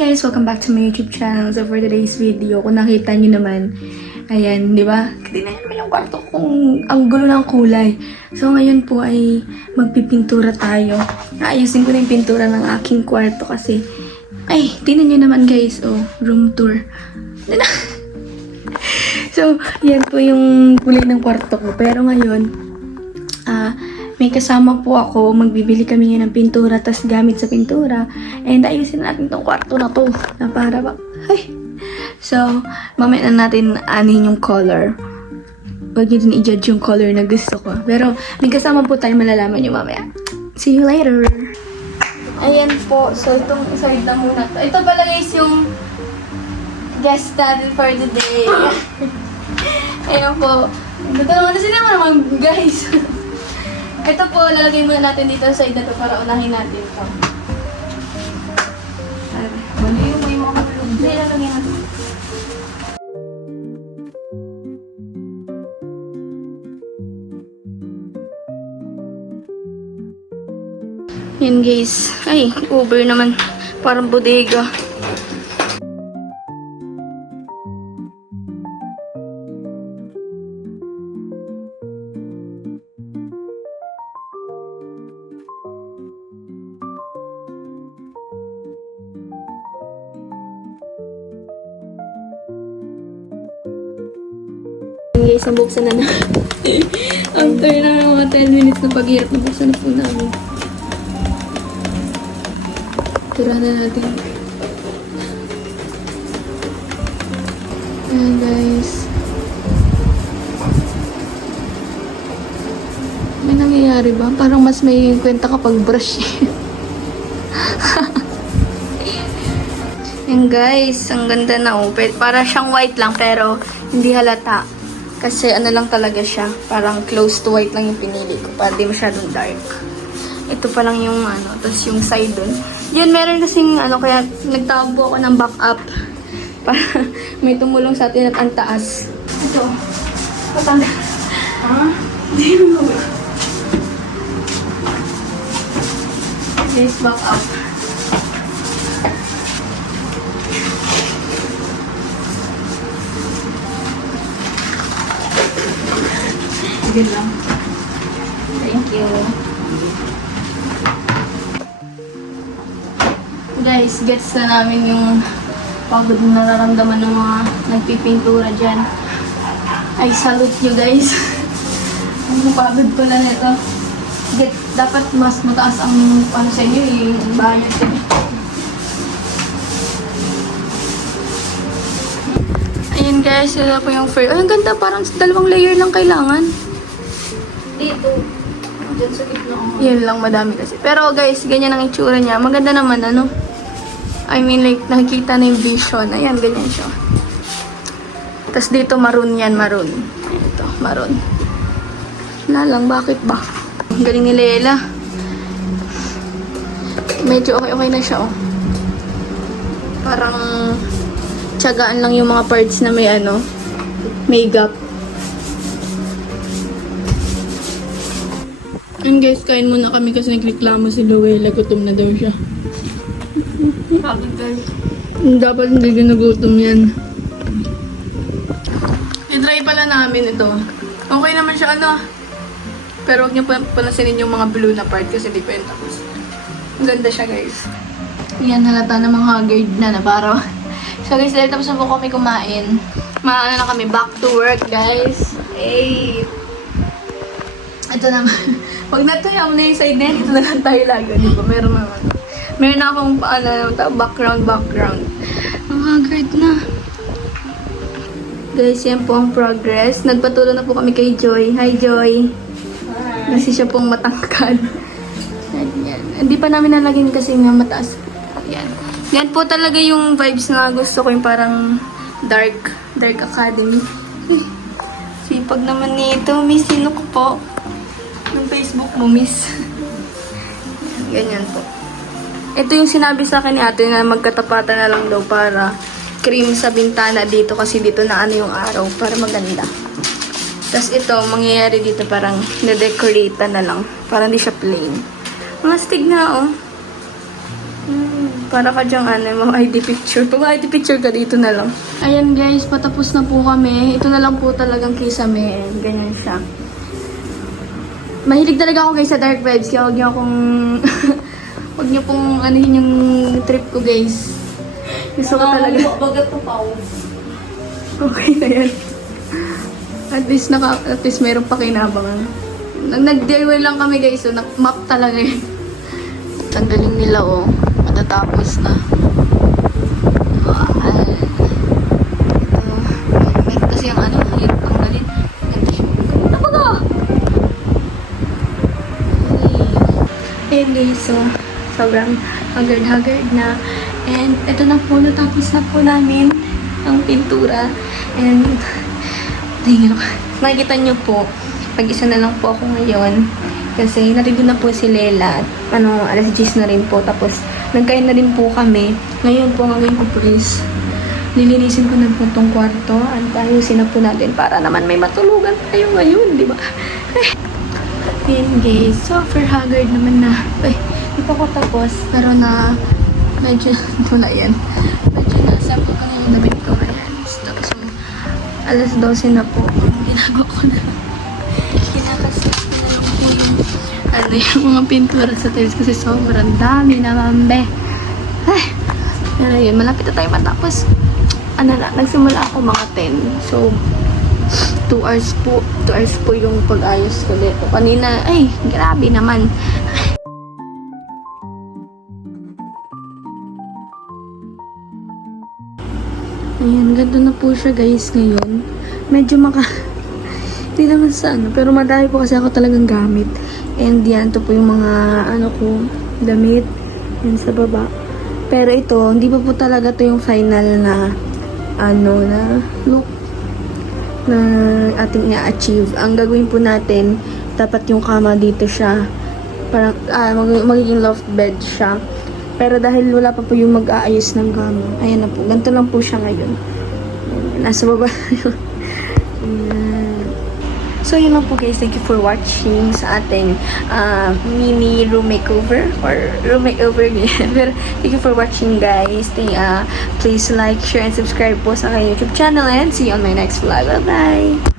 guys! Welcome back to my YouTube channel. So for today's video, kung nakita nyo naman, ayan, di ba? Tignan nyo naman yung kwarto kung ang gulo ng kulay. So ngayon po ay magpipintura tayo. Ayusin ko na yung pintura ng aking kwarto kasi, ay, tignan nyo naman guys, oh, room tour. So, yan po yung kulay ng kwarto ko. Pero ngayon, may kasama po ako, magbibili kami ngayon ng pintura, tas gamit sa pintura. And ayusin natin tong kwarto na to, na para ba, ay. So, mamaya na natin anin yung color. Huwag nyo din i-judge yung color na gusto ko. Pero, may kasama po tayo, malalaman nyo mamaya. See you later! Ayan po, so itong side na muna to. Ito pala guys yung guest natin for the day. Ayan po. Ito naman na sila naman guys. Ito po, lalagay muna natin dito sa side na to para unahin natin ito. Bali yung may mga kapalog. Hindi, lalagay natin. Yan guys. Ay, Uber naman. Parang bodega. Guys, nabuksan na after na mga 10 minutes na paghirap, nabuksan na po namin. Tura na natin. Ayan guys. May nangyayari ba? Parang mas may kwenta kapag brush. Ayan guys, ang ganda na oh. Para siyang white lang pero hindi halata. Kasi ano lang talaga siya. Parang close to white lang yung pinili ko. Para di masyadong dark. Ito pa lang yung ano. Tapos yung side dun. Yun, meron kasing ano. Kaya nagtawag po ako ng backup. Para may tumulong sa atin at ang taas. Ito. Patanda. Ha? Hindi mo. Please backup. Sige lang. Thank you. Guys, gets na namin yung pagod na nararamdaman ng mga nagpipintura dyan. I salute you guys. Ang pagod pala nito. Dapat mas mataas ang ano sa inyo, yung bayad ko. Ayan guys, sila po yung first. Ay, ang ganda. Parang dalawang layer lang kailangan. Dito. Diyan sa gitna. Yan lang, madami kasi. Pero guys, ganyan ang itsura niya. Maganda naman, ano? I mean, like, nakikita na yung vision. Ayan, ganyan siya. Tapos dito, maroon yan, maroon. Ayan, ito, maroon. Na lang, bakit ba? Ang galing ni Lela. Medyo okay na siya, oh. Parang tiyagaan lang yung mga parts na may ano, may gap. And guys, kain muna kami kasi nagreklamo si Luella. Gutom na daw siya. Pagod guys. Dapat hindi ginugutom yan. I-try pala namin ito. Okay naman siya, ano. Pero huwag niyo panasinin yung mga blue na part kasi di pa yun tapos. Ang ganda siya, guys. Yan, halata namang haggard na para. So guys, dahil tapos na po kami kumain. Maano na kami, back to work, guys. Hey! Ito naman. Pag natuyaw na yung side na yan, ito na lang tayo lagi. Di ba? Meron naman. Meron na akong background. Ang haggard na. Guys, yan po ang progress. Nagpatuloy na po kami kay Joy. Hi, Joy. Hi. Kasi siya pong matangkad. Yan. Hindi pa namin nalagyan kasi nga mataas. Yan. Yan po talaga yung vibes na gusto ko. Yung parang dark academy. Sipag naman nito. Miss, sino ko po? Ng Facebook mo, miss. Ganyan po. Ito yung sinabi sa akin ni ate na magkatapatan na lang daw para cream sa bintana dito kasi dito na ano yung araw para maganda. Tapos ito, mangyayari dito parang na-decorate na lang. Para hindi siya plain. Mga stig na, oh. Para ka dyang mga ID picture. Pag ID picture ka, dito na lang. Ayan guys, patapos na po kami. Ito na lang po talagang kisame. Ganyan siya. Mahilig talaga ako guys sa dark vibes. Kaya huwag niyo akong... huwag niyo pong anuhin yung trip ko guys. Gusto ko talaga. Bagat pa pa. Okay na yan. At least meron pa kinabangan. Nag-DIY lang kami guys. So, map talaga yun. Tanggalin nila matatapos na. Ito. Kasi yung hirap tanggalin. Ganda siya. Ganda ba ka? Ayan guys, so sobrang haggard na. And ito na po, natapos na po namin ang pintura. And makikita nyo po, pag-isa na lang po ako ngayon. Kasi narinig na po si Lela. Alas 10 na rin po. Tapos, nagkain na rin po kami. Ngayon po, gagawin ko po is, lilinisin ko na po itong kwarto. At ayusin na po natin para naman may matulugan tayo ngayon, di ba? Ayan guys, super haggard naman na. Di pa ko tapos. Pero medyo, wala yan. Medyo nasa po ko yung damit ko. Ayan. Tapos, alas 12 na po. Ginagawa ko na. Kinakasip ko na lang po yung mga pintura sa tiles kasi sobrang dami naman be. Pero yun, malapit na tayo matapos. Nagsimula ako mga 10. So, 2 hours po yung pag-ayos ko dito. Kanina, grabe naman. Ayan, ganda na po siya guys ngayon. Medyo hindi naman sa pero madami po kasi ako talagang gamit. And yan, ito po yung mga ko, damit. Yan sa baba. Pero ito, hindi pa po talaga to yung final na na look na ating i-achieve. Ang gagawin po natin, dapat yung kama dito siya. Parang, magiging loft bed siya. Pero dahil wala pa po yung mag-aayos ng kama, ayan na po. Ganito lang po siya ngayon. Nasa baba yun. So, yun lang po guys. Thank you for watching sa ating mini room makeover or room makeover. Pero, thank you for watching guys. Please like, share, and subscribe po sa aking YouTube channel and see you on my next vlog. Bye-bye!